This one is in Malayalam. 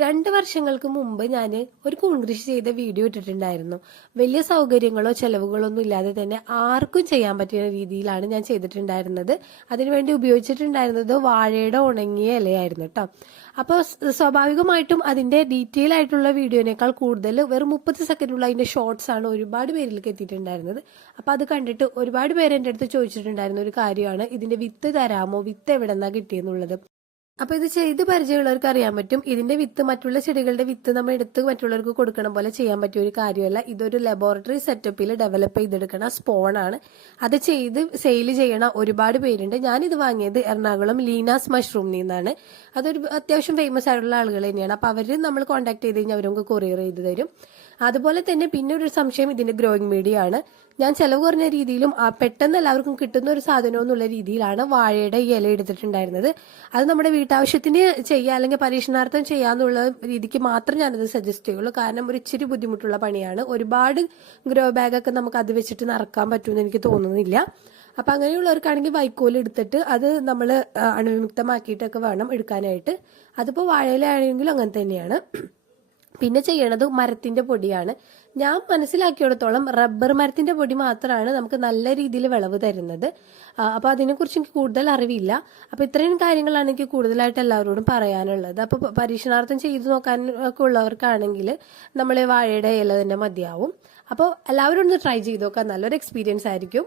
2 വർഷങ്ങൾക്ക് മുമ്പ് ഞാൻ ഒരു കൂൺ കൃഷി ചെയ്ത വീഡിയോ ഇട്ടിട്ടുണ്ടായിരുന്നു. വലിയ സൗകര്യങ്ങളോ ചെലവുകളോ ഒന്നും ഇല്ലാതെ തന്നെ ആർക്കും ചെയ്യാൻ പറ്റുന്ന രീതിയിലാണ് ഞാൻ ചെയ്തിട്ടുണ്ടായിരുന്നത്. അതിനുവേണ്ടി ഉപയോഗിച്ചിട്ടുണ്ടായിരുന്നത് വാഴയുടെ ഉണങ്ങിയ ഇലയായിരുന്നു കേട്ടോ. അപ്പോൾ സ്വാഭാവികമായിട്ടും അതിന്റെ ഡീറ്റെയിൽ ആയിട്ടുള്ള വീഡിയോനേക്കാൾ കൂടുതൽ വെറും 30 സെക്കൻഡുള്ള അതിന്റെ ഷോർട്സ് ആണ് ഒരുപാട് പേരിലേക്ക് എത്തിയിട്ടുണ്ടായിരുന്നത്. അപ്പോൾ അത് കണ്ടിട്ട് ഒരുപാട് പേര് എൻ്റെ അടുത്ത് ചോദിച്ചിട്ടുണ്ടായിരുന്ന ഒരു കാര്യമാണ്, ഇതിന്റെ വിത്ത് തരാമോ, വിത്ത് എവിടെ നിന്നാണ് കിട്ടിയെന്നുള്ളത്. അപ്പൊ ഇത് ചെയ്ത് പരിചയമുള്ളവർക്ക് അറിയാൻ പറ്റും, ഇതിന്റെ വിത്ത് മറ്റുള്ള ചെടികളുടെ വിത്ത് നമ്മൾ എടുത്ത് മറ്റുള്ളവർക്ക് കൊടുക്കണം പോലെ ചെയ്യാൻ പറ്റിയ ഒരു കാര്യമല്ല. ഇതൊരു ലബോറട്ടറി സെറ്റപ്പിൽ ഡെവലപ്പ് ചെയ്തെടുക്കണ സ്പോണാണ്. അത് ചെയ്ത് സെയിൽ ചെയ്യണ ഒരുപാട് പേരുണ്ട്. ഞാനിത് വാങ്ങിയത് എറണാകുളം ലീനാസ് മഷ്റൂം നിന്നാണ്. അതൊരു അത്യാവശ്യം ഫേമസ് ആയിട്ടുള്ള ആളുകൾ തന്നെയാണ്. അപ്പൊ അവര് നമ്മൾ കോൺടാക്ട് ചെയ്ത് കഴിഞ്ഞാൽ അവർക്ക് കൊറിയർ ചെയ്ത് തരും. അതുപോലെ തന്നെ പിന്നെ ഒരു സംശയം ഇതിന്റെ ഗ്രോയിങ് മീഡിയ ആണ്. ഞാൻ ചെലവ് കുറഞ്ഞ രീതിയിലും പെട്ടെന്ന് എല്ലാവർക്കും കിട്ടുന്ന ഒരു സാധനം എന്നുള്ള രീതിയിലാണ് വാഴയുടെ ഈ ഇല എടുത്തിട്ടുണ്ടായിരുന്നത്. അത് നമ്മുടെ വീട്ടാവശ്യത്തിന് ചെയ്യാം അല്ലെങ്കിൽ പരീക്ഷണാർത്ഥം ചെയ്യാന്നുള്ള രീതിക്ക് മാത്രം ഞാനത് സജസ്റ്റ് ചെയ്യുള്ളൂ. കാരണം ഒരു ഇച്ചിരി ബുദ്ധിമുട്ടുള്ള പണിയാണ്. ഒരുപാട് ഗ്രോ ബാഗൊക്കെ നമുക്ക് അത് വെച്ചിട്ട് നിറക്കാൻ പറ്റുമെന്ന് എനിക്ക് തോന്നുന്നില്ല. അപ്പൊ അങ്ങനെയുള്ളവർക്കാണെങ്കിൽ വൈക്കോൽ എടുത്തിട്ട് അത് നമ്മൾ അണുവിമുക്തമാക്കിയിട്ടൊക്കെ വേണം എടുക്കാനായിട്ട്. അതിപ്പോ വാഴയിലാണെങ്കിലും അങ്ങനെ തന്നെയാണ്. പിന്നെ ചെയ്യണത് മരത്തിന്റെ പൊടിയാണ്. ഞാൻ മനസ്സിലാക്കിയിടത്തോളം റബ്ബർ മരത്തിന്റെ പൊടി മാത്രമാണ് നമുക്ക് നല്ല രീതിയിൽ വിളവ് തരുന്നത്. അപ്പൊ അതിനെക്കുറിച്ച് എനിക്ക് കൂടുതൽ അറിവില്ല. അപ്പൊ ഇത്രയും കാര്യങ്ങളാണ് എനിക്ക് കൂടുതലായിട്ട് എല്ലാവരോടും പറയാനുള്ളത്. അപ്പൊ പരീക്ഷണാർത്ഥം ചെയ്തു നോക്കാൻ ഒക്കെ ഉള്ളവർക്കാണെങ്കിൽ നമ്മൾ വാഴയുടെ ഇല തന്നെ മതിയാവും. അപ്പോൾ എല്ലാവരും ഒന്ന് ട്രൈ ചെയ്ത് നോക്കാം, നല്ലൊരു എക്സ്പീരിയൻസ് ആയിരിക്കും.